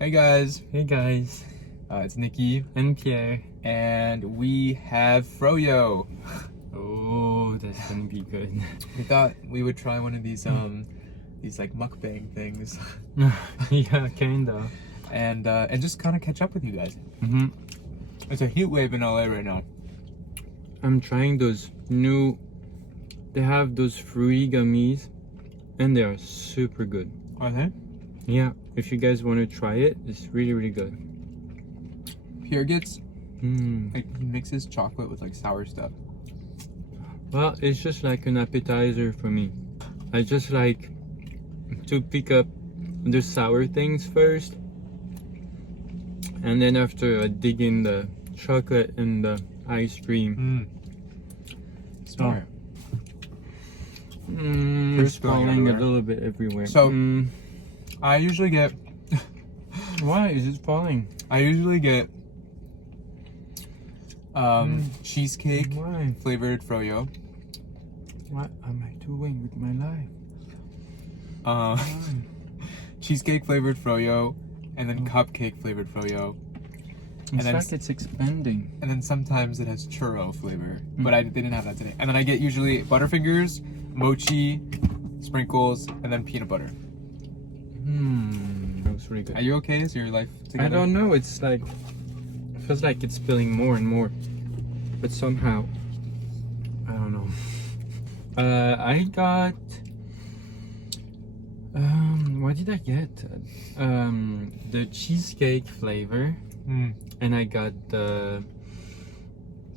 Hey guys, Hey guys, it's Nicky, and Pierre. and we have Froyo. Oh, that's gonna be good. We thought we would try one of these like mukbang things, Yeah, kinda. and just kind of catch up with you guys. Mm-hmm. It's a heat wave in LA right now. I'm trying those new. They have those fruity gummies, and they are super good. Are they? Yeah, if you guys want to try it, it's really, really good. Pierre gets Mm. like he mixes chocolate with like sour stuff. Well, it's just like an appetizer for me. I just like to pick up the sour things first, and then after I dig in the chocolate and the ice cream. Smart. It's falling everywhere. a little bit everywhere. So I usually get why is it falling? I usually get cheesecake Why? flavored Froyo. What am I doing with my life? Cheesecake flavored Froyo, and then cupcake flavored Froyo, It's then like it's expanding. and then sometimes it has churro flavor. But they didn't have that today. And then I get usually Butterfingers, mochi, sprinkles, and then peanut butter. That was really good. Are you okay? Is your life together? I don't know. It's like it feels like it's spilling more and more, but somehow I don't know. I got what did I get? The cheesecake flavor, and I got the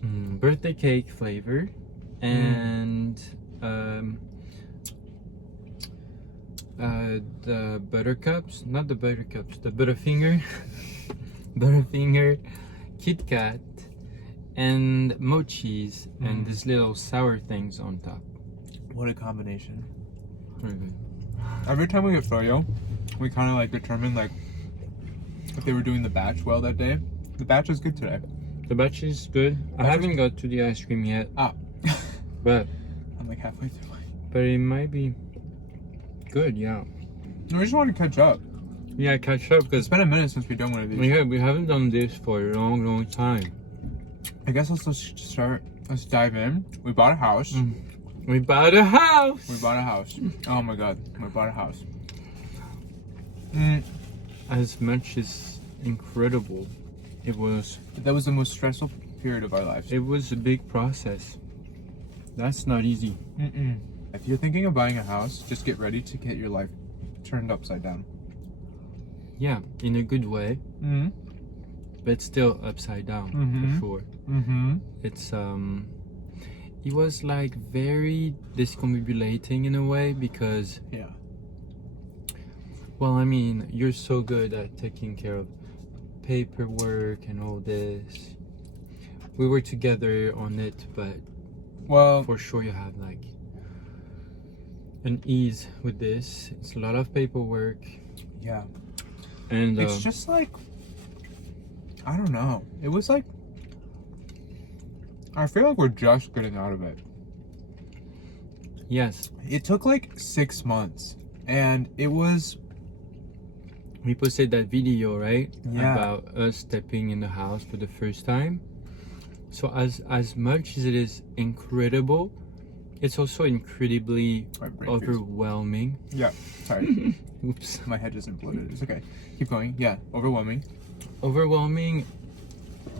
birthday cake flavor, and the buttercups, not the buttercups, the butterfinger, butterfinger, Kit Kat, and mochis, and these little sour things on top. What a combination. Very good. Every time we get Froyo, we kind of like determine like if they were doing the batch well that day. The batch is good today. The batch is good. I haven't got to the ice cream yet, but I'm like halfway through. it might be good. Yeah. I just want to catch up. Yeah, catch up It's because been a minute since we've done one of these. we haven't done this for a long, long time. I guess let's just start. Let's dive in. We bought a house. We bought a house. We bought a house. Oh my god, we bought a house. As much as incredible, it was. That was the most stressful period of our lives. It was a big process. That's not easy. If you're thinking of buying a house, just get ready to get your life turned upside down. Yeah, in a good way, but still upside down for sure. It's it was like very discombobulating in a way because well, I mean, you're so good at taking care of paperwork and all this. We were together on it, but Well, for sure you have like an ease with this. It's a lot of paperwork, yeah. and It's just like, I don't know. It was like, I feel like we're just getting out of it. yes, It took like 6 months, and it was, we posted that video, right? Yeah. About us stepping in the house for the first time. So as much as it is incredible, it's also incredibly overwhelming. Yeah, sorry. Oops. My head just imploded. It's okay. Keep going. Yeah, overwhelming. Overwhelming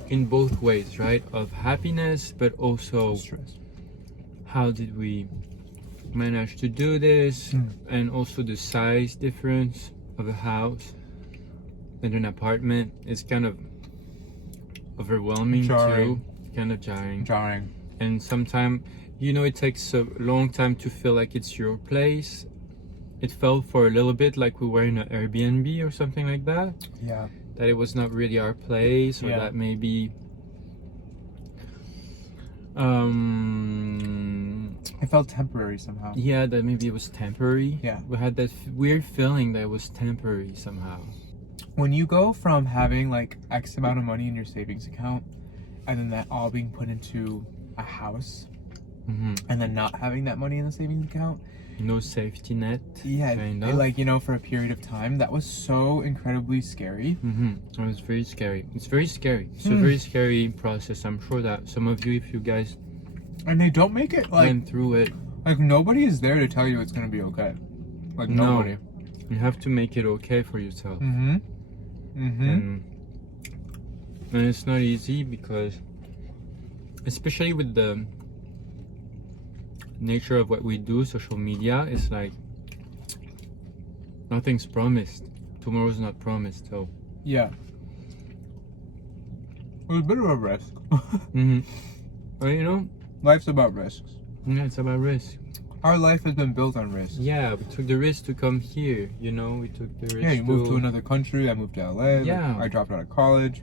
in both ways, right? Of happiness, but also Stress. how did we manage to do this, and also the size difference of a house and an apartment is kind of overwhelming Jarring. too, kind of jarring. And sometimes, you know, it takes a long time to feel like it's your place. It felt for a little bit like we were in an Airbnb or something like that, Yeah. that it was not really our place, or Yeah. that maybe It felt temporary somehow. yeah, that maybe it was temporary. Yeah. We had that weird feeling that it was temporary somehow. When you go from having like X amount of money in your savings account, and then that all being put into a house, and then not having that money in the savings account, no safety net. Yeah, kind of. like, you know, for a period of time. That was so incredibly scary. It was very scary. It's very scary. It's a very scary process. I'm sure that some of you, if you guys And they don't make it like went through it, like nobody is there to tell you it's gonna be okay. Like nobody. You have to make it okay for yourself. And it's not easy because, especially with the nature of what we do, social media, it's like nothing's promised. Tomorrow's not promised. So Yeah. It was a bit of a risk. But you know, Life's about risks. yeah, it's about risk. Our life has been built on risk. Yeah, we took the risk to come here. You know, we took the risk. Yeah, you moved to another country. I moved to LA. Yeah. I dropped out of college.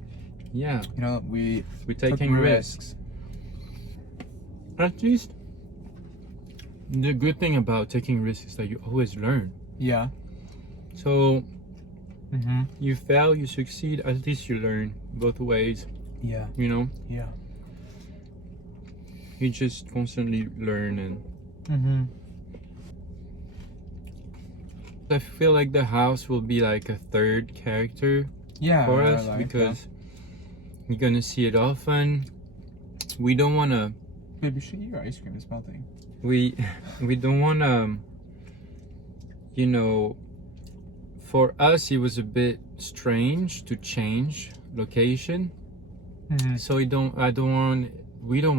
Yeah, You know, we're taking risks. At least the good thing about taking risks is that you always learn. Yeah. So you fail, you succeed, at least you learn both ways. Yeah. You know, Yeah. you just constantly learn. And I feel like the house will be like a third character Yeah. for I us like because you're gonna see it often. We don't wanna that. Baby, should eat your ice cream. It's melting. we don't wanna, you know, for us it was a bit strange to change location. So we don't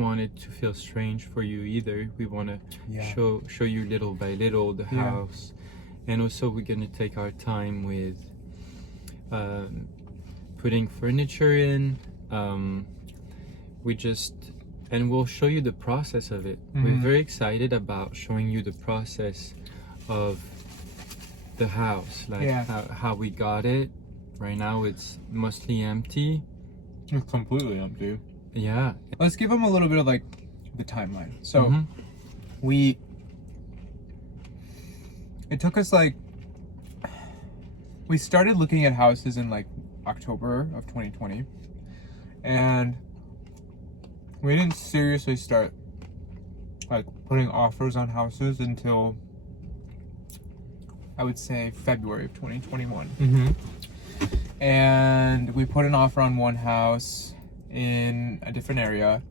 want it to feel strange for you either. We want to show you little by little the house, and also we're gonna take our time with putting furniture in. We'll show you the process of it. We're very excited about showing you the process of the house, like how we got it. Right now it's mostly empty. It's completely empty. Yeah. Let's give them a little bit of like the timeline. So it took us like, we started looking at houses in like October of 2020, and we didn't seriously start like putting offers on houses until I would say February of 2021. And we put an offer on one house in a different area.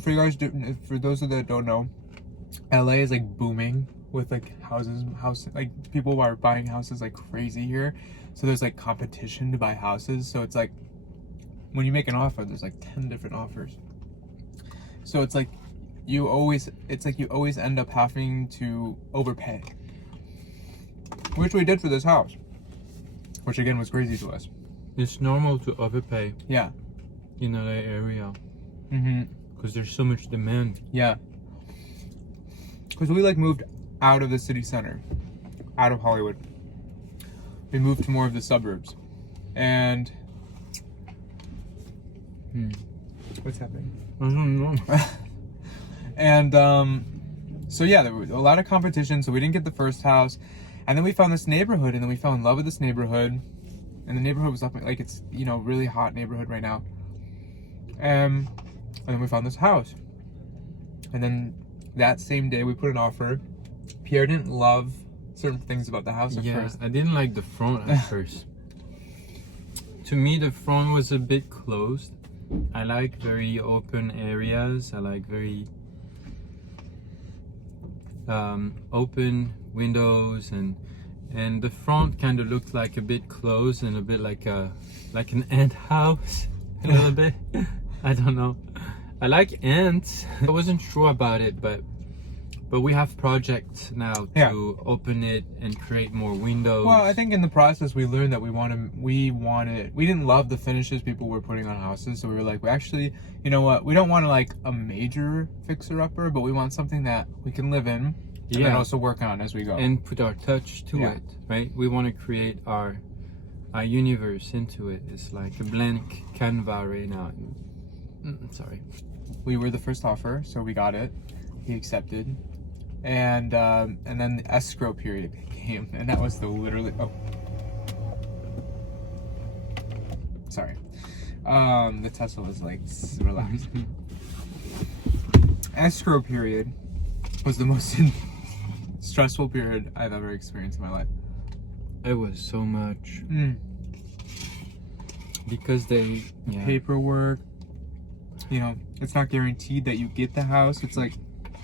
For those that don't know, LA is like booming with like like people are buying houses like crazy here. So there's like competition to buy houses. So it's like when you make an offer, there's like 10 different offers. So it's like you always end up having to overpay, which we did for this house, which again was crazy to us. It's normal to overpay. Yeah. In LA area. Because there's so much demand. Yeah. Because we like moved out of the city center, out of Hollywood. We moved to more of the suburbs, and what's happening? I don't know. And so yeah, there was a lot of competition. So we didn't get the first house, and then we found this neighborhood, and then we fell in love with this neighborhood. And the neighborhood was up, like, it's, you know, really hot neighborhood right now. And then we found this house. And then that same day we put an offer. Pierre didn't love certain things about the house at first. I didn't like the front at first. To me, the front was a bit closed. I like very open areas. I like very open windows, and the front kind of looked like a bit closed and a bit like an ant house, a little bit. I don't know. I like ants. I wasn't sure about it, but we have projects now to open it and create more windows. Well, I think in the process we learned that we didn't love the finishes people were putting on houses, so we were like, we actually, you know what, we don't want like a major fixer-upper, but we want something that we can live in. And then also work on as we go. And put our touch to it, right? We want to create our universe into it. It's like a blank canvas right now. Sorry. We were the first offer, so we got it. He accepted. And then the escrow period came, and that was sorry. The Tesla was like, relaxed. Escrow period was the most stressful period I've ever experienced in my life. It was so much. Because they paperwork, you know, it's not guaranteed that you get the house. It's like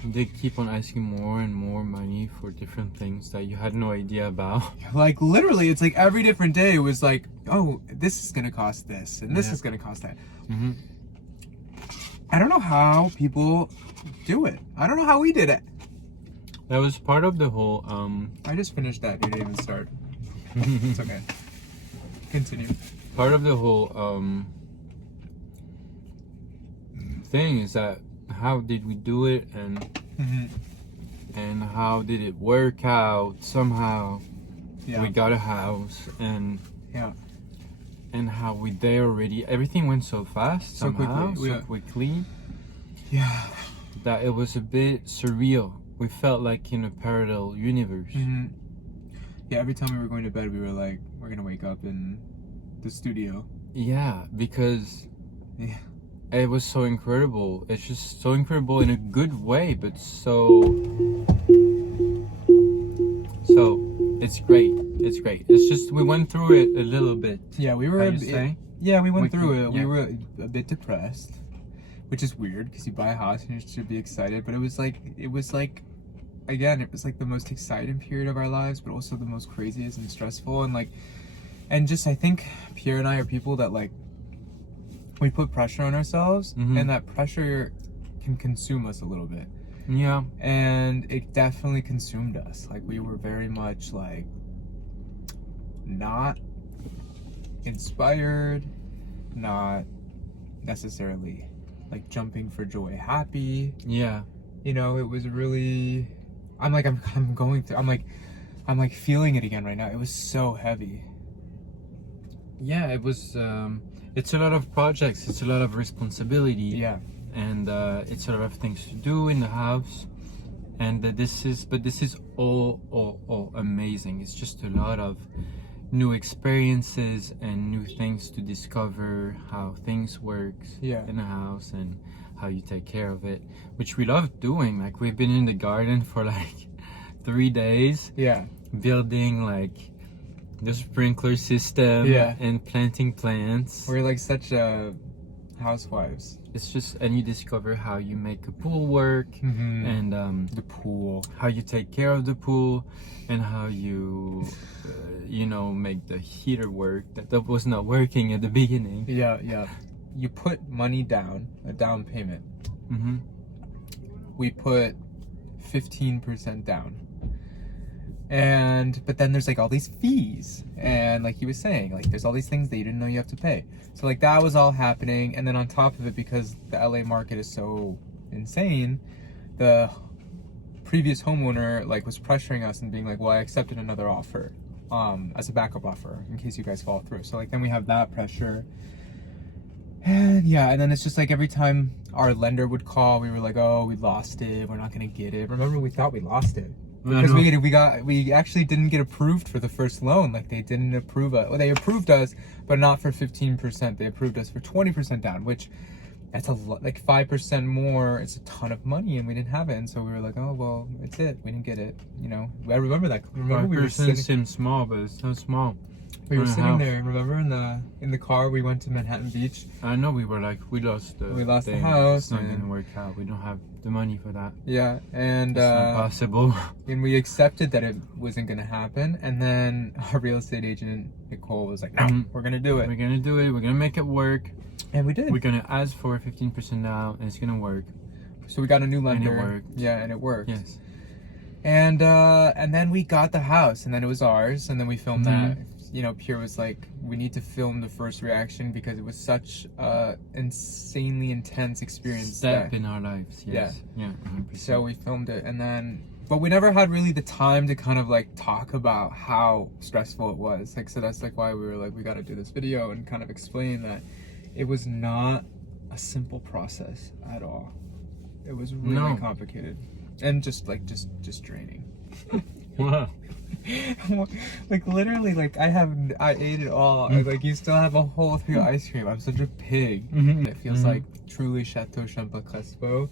they keep on asking more and more money for different things that you had no idea about. Like literally, it's like every different day it was like, oh, this is gonna cost this and this is gonna cost that. I don't know how people do it. I don't know how we did it. That was part of the whole I just finished that. You didn't even start. It's okay. Continue. Part of the whole thing is that how did we do it, and how did it work out? Somehow we got a house, and and how we there already. Everything went so fast, so quickly. Yeah, that it was a bit surreal. We felt like in a parallel universe. Yeah, every time we were going to bed, we were like, we're gonna wake up in the studio. Yeah, because it was so incredible. It's just so incredible in a good way, but so it's great. It's great. It's just we went through it a little bit. Yeah, we were. We went through it. We were a bit depressed, which is weird because you buy a house and you should be excited. But it was like again, it was like the most exciting period of our lives, but also the most craziest and stressful, and just I think Pierre and I are people that like we put pressure on ourselves, and that pressure can consume us a little bit. Yeah. And it definitely consumed us. Like we were very much like not inspired, not necessarily like jumping for joy happy. Yeah. You know, it was really I'm going through I'm like feeling it again right now. It was so heavy. Yeah, it was it's a lot of projects, it's a lot of responsibility. Yeah. And it's a lot of things to do in the house, and this is all amazing. It's just a lot of new experiences and new things to discover, how things work in a house and how you take care of it, which we love doing. Like we've been in the garden for like 3 days, building like the sprinkler system and planting plants. We're like such housewives. It's just, and you discover how you make a pool work, and the pool, how you take care of the pool, and how you you know, make the heater work that was not working at the beginning. You put money down, a down payment. We put 15% down, but then there's like all these fees, and like he was saying, like there's all these things that you didn't know you have to pay. So like that was all happening, and then on top of it, because the LA market is so insane, the previous homeowner like was pressuring us and being like, well, I accepted another offer as a backup offer in case you guys fall through. So like then we have that pressure, and then it's just like every time our lender would call, we were like, oh, we lost it, we're not gonna get it. Remember, we thought we lost it because we actually didn't get approved for the first loan. Like they didn't approve us. Well, they approved us, but not for 15%. They approved us for 20% down, which that's a lot, like 5% more. It's a ton of money, and we didn't have it. And so we were like, oh well, it's it. We didn't get it. You know, I remember that. Remember we were sitting. Seems small, but it's not small. We were sitting there, remember, in the car. We went to Manhattan Beach. I know, we were like, we lost the house. It's not gonna work out. We don't have the money for that. Yeah, and it's not possible. And we accepted that it wasn't gonna happen. And then our real estate agent Nicole was like, no, we're gonna do it. We're gonna do it. We're gonna make it work. And we did. We're gonna ask for 15% now, and it's gonna work. So we got a new lender. And it worked. Yeah, and it worked. Yes. And then we got the house, and then it was ours, and then we filmed that. You know, Pierre was like, we need to film the first reaction because it was such a insanely intense experience. Step in our lives. Yes. Yeah. 100%. So we filmed it, and then, but we never had really the time to kind of like talk about how stressful it was. Like, so that's like why we were like, we got to do this video and kind of explain that it was not a simple process at all. It was really complicated and just draining. Wow. Like literally, like I ate it all. Like you still have a whole thing of ice cream. I'm such a pig. It feels like truly Chateau Champa Crespo,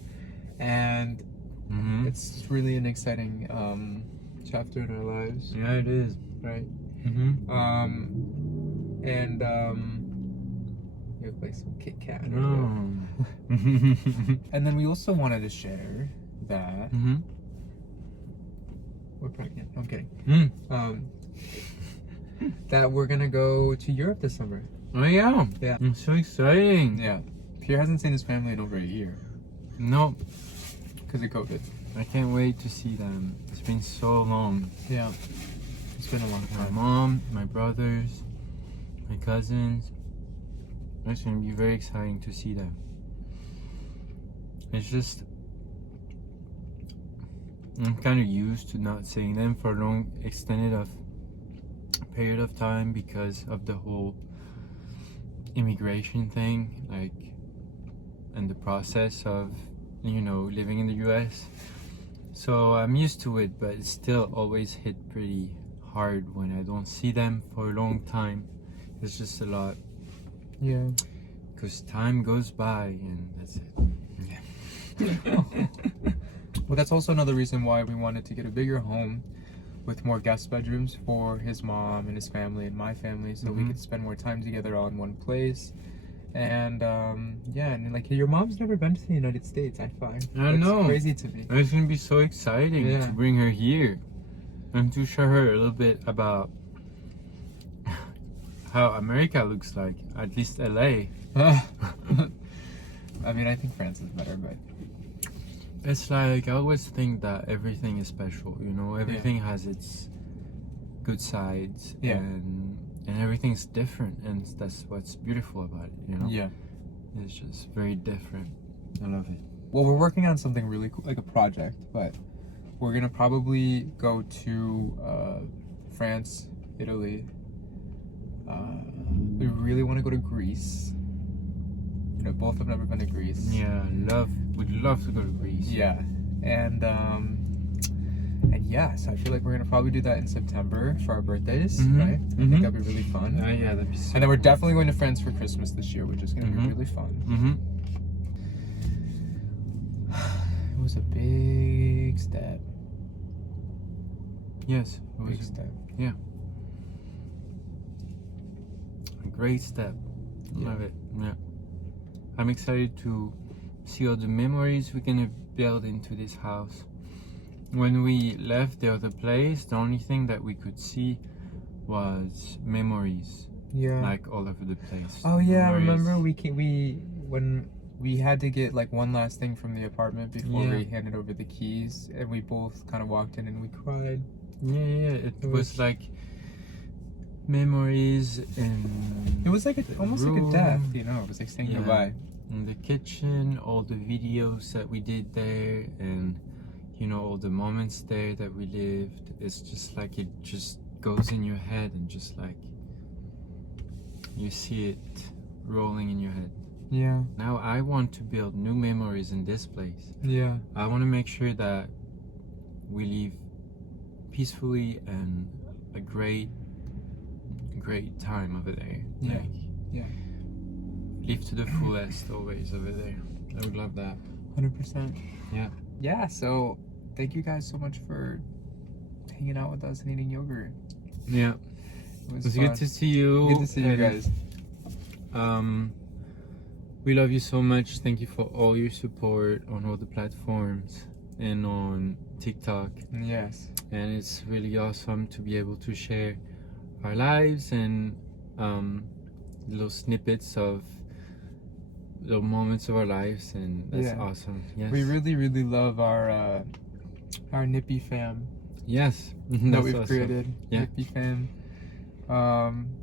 and Mm-hmm. It's really an exciting chapter in our lives, Yeah, it is. right? Mm-hmm. You have like some Kit Kat. No. And then we also wanted to share that Mm-hmm. we're pregnant. I'm kidding. Mm. That we're gonna go to Europe this summer. Oh yeah. Yeah. It's so exciting. Yeah. Pierre hasn't seen his family in over a year No, because of COVID. I can't wait to see them. It's been so long. Yeah. It's been a long My time. mom, my brothers, my cousins. It's gonna be very exciting to see them. It's just I'm kind of used to not seeing them for a long extended period of time because of the whole immigration thing, like, and the process of, you know, living in the US. So I'm used to it, but it still always hit pretty hard when I don't see them for a long time. It's just a lot, Yeah. because time goes by and that's it. Well, that's also another reason why we wanted to get a bigger home with more guest bedrooms for his mom and his family and my family, so we Mhm. could spend more time together all in one place. And yeah, and like your mom's never been to the United States, I find. I That's know. crazy to me. It's gonna be so exciting Yeah. to bring her here and to show her a little bit about how America looks like, at least LA. I mean, I think France is better, but It's like, I always think that everything is special, you know, everything has its good sides, Yeah. and everything's different, and that's what's beautiful about it, you know. yeah. It's just very different. I love it. Well, we're working on something really cool, like a project, but we're gonna probably go to France, Italy. We really want to go to Greece. You know, both have never been to Greece. Yeah, would love to go to Greece. Yeah, and yeah, so I feel like we're gonna probably do that in September for our birthdays, Mhm, right? I mhm. think that'd be really fun. Yeah, that'd be so And then we're cool. definitely going to France for Christmas this year, which is gonna be Mhm. really fun. Mm-hmm. It was a big step. Yes, it Big was step. a great step. Yeah. Love it. Yeah. I'm excited to see all the memories we're gonna build into this house. When we left the other place, the only thing that we could see was memories, Yeah. like all over the place. Oh yeah, I Memories. remember when we had to get like one last thing from the apartment before Yeah. we handed over the keys, and we both kind of walked in and we cried. Yeah. It was like memories in. It was like almost like a room. death, you know. It was like saying Yeah. goodbye. In the kitchen, all the videos that we did there, and you know, all the moments there that we lived. It's just like it just goes in your head, and just like you see it rolling in your head. Yeah. Now I want to build new memories in this place. Yeah. I want to make sure that we live peacefully and a great time over there. Yeah. Like, Yeah. live to the fullest always over there. I would love that. 100%. Yeah. Yeah. So thank you guys so much for hanging out with us and eating yogurt. Yeah. It was It's fun. good to see you. Good to see you and, guys. We love you so much. Thank you for all your support on all the platforms and on TikTok. Yes. And it's really awesome to be able to share our lives and little snippets of little moments of our lives, and that's Yeah. awesome. Yes. We really love our Nippy fam Yes. that That's we've awesome. created. Yeah. Nippy fam.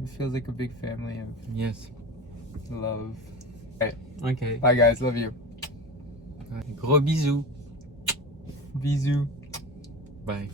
It feels like a big family of Yes. love. Okay. Bye guys, love you. Gros bisous. Bisous. Bye.